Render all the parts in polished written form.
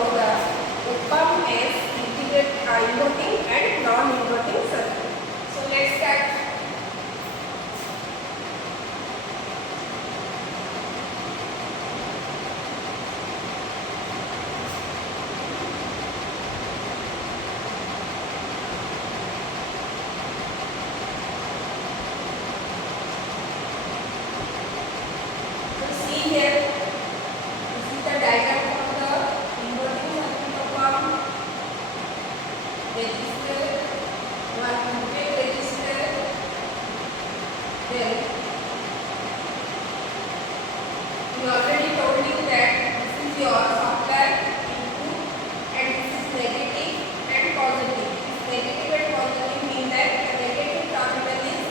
about the op-amp as inverting and non-inverting circuit. So let's start. We already told you that this is your supply input and this is negative and positive. This negative and positive mean that the negative terminal is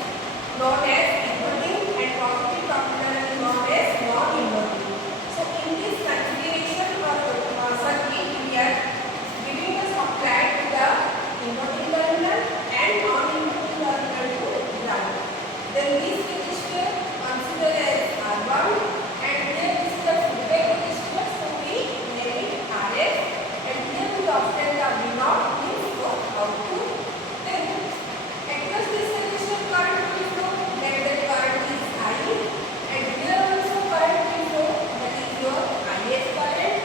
known as inverting and positive terminal is known as non-inverting. So in this configuration or circuit, we are giving a supply to the inverting terminal and non-inverting terminal to ground. Then this resistor consider as R1. Often the V0 means for output. Then across this resistor current will flow, that current is I, and here also current will flow, that is your IS current,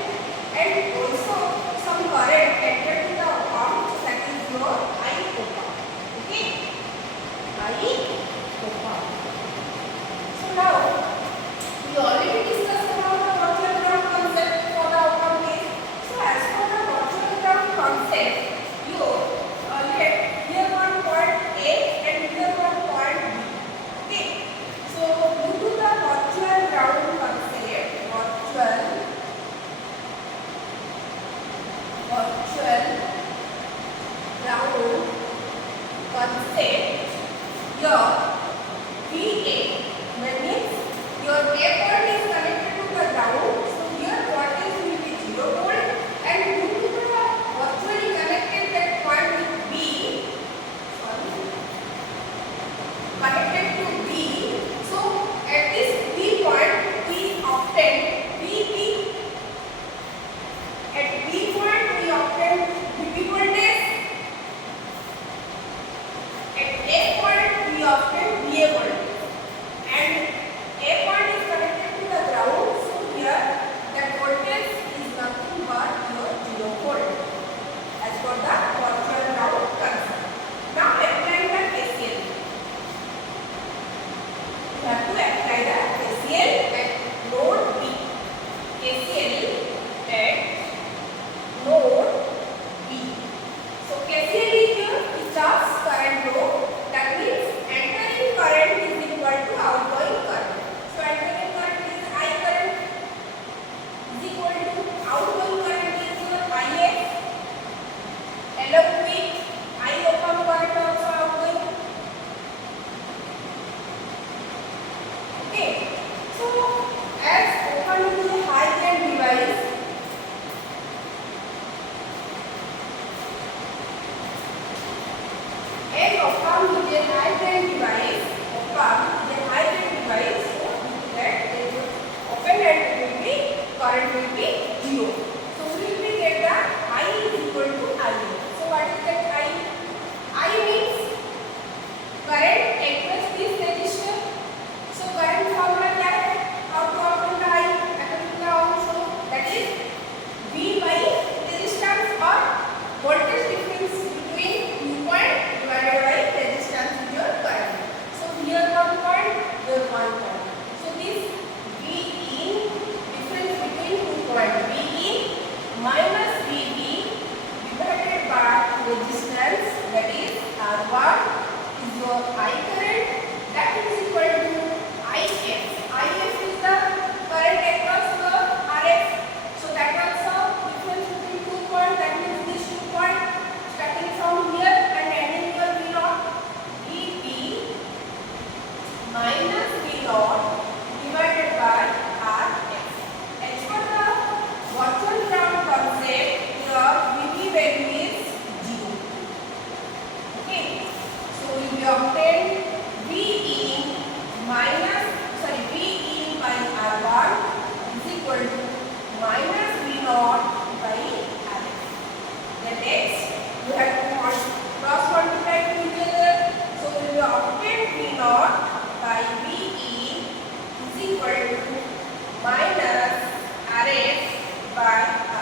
and also some current entered to the op-amp, that is your I op-amp. Okay, I op-amp. So now we already discussed about the virtual ground concept for the op-amp case. So as for the concept, you let here one point A and here one point B. Okay, so due to the virtual ground concept, virtual ground concept, your VA means your A point is connected to the ground, so here voltage will be 0 volt, and due to the virtually connected that point with B, connected to B, so at this B point we obtain at B point we obtain VB voltage, at A point we obtain VA voltage, and A point is connected to the ground, so here that voltage is nothing but your 0 volt. As for the virtual ground concept. Now apply the KCL. You have to apply the KCL at node B. KCL at node B. So KCL is your Kirchhoff's current law. That means entering current is equal to outgoing current. So entering current is I current is equal to outgoing current is your IX. Along with I op-amp current also outgoing. Okay, so as op-amp is a high gain device, so that open end will be current will be 0. So we will get the I is equal to IO. So what is the Bye.